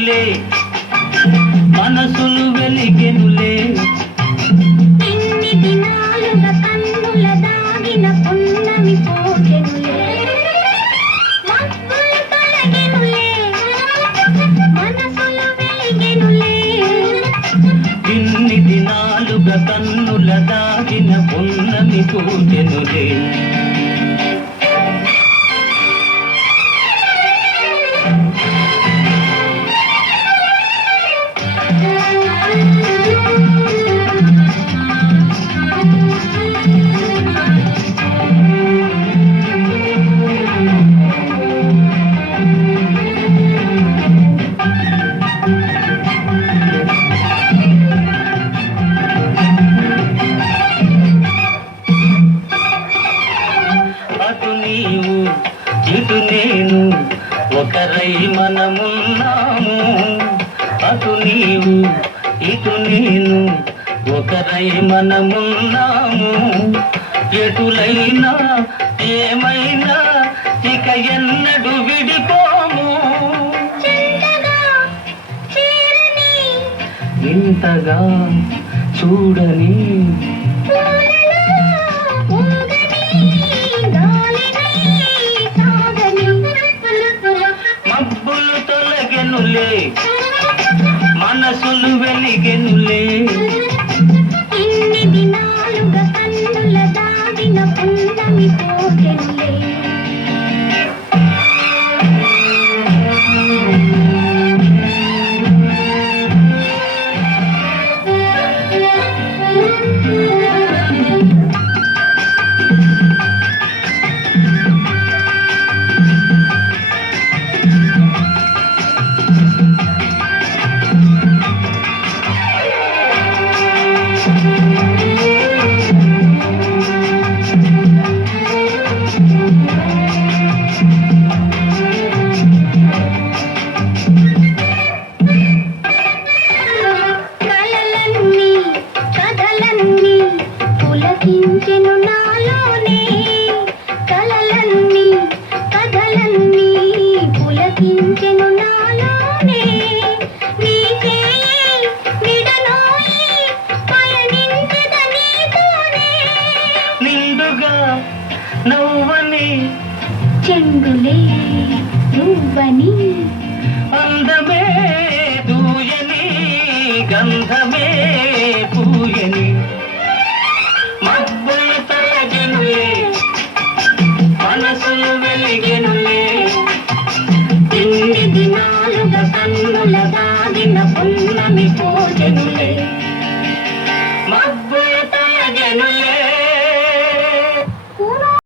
తొలగెనులే మనసులు వెలిగెనులే ఇన్ని దినాలుగా కన్నుల దాగిన పున్నమి పోగెనులే మబ్బులు తొలగెనులే మనసులు వెలిగెనులే ఇన్ని దినాలుగా కన్నుల దాగిన పున్నమి పోగెనులే అటు నీవు ఇటు నేను ఒకరై మనమున్నాము అటు నీవు ఇటు నేను ఒకరై మనమున్నాము ఎటులైనా ఏమైనా ఇక ఎన్నడు విడిపోము ఇంతగా చూడని మబ్బులు తొలగెనులే మనసులు వెలిగెనులే ఇన్ని దినాలుగా కన్నుల దాగిన పున్నమి పోగెనులే పులకించెను నాలోనే కలలన్నీ కథలన్నీ పులకించెను నాలోనే నీకే విడనోయి పయనించెద నీతోనే నిండుగా నవ్వని చెండులే నువ్వని అందమే దూయని గంధమే పూయని మబ్బులు తొలగెనులే మనసులు వెలిగెనులే ఇన్ని దినాలుగా కన్నుల దాగిన పున్నమి పోగెనులే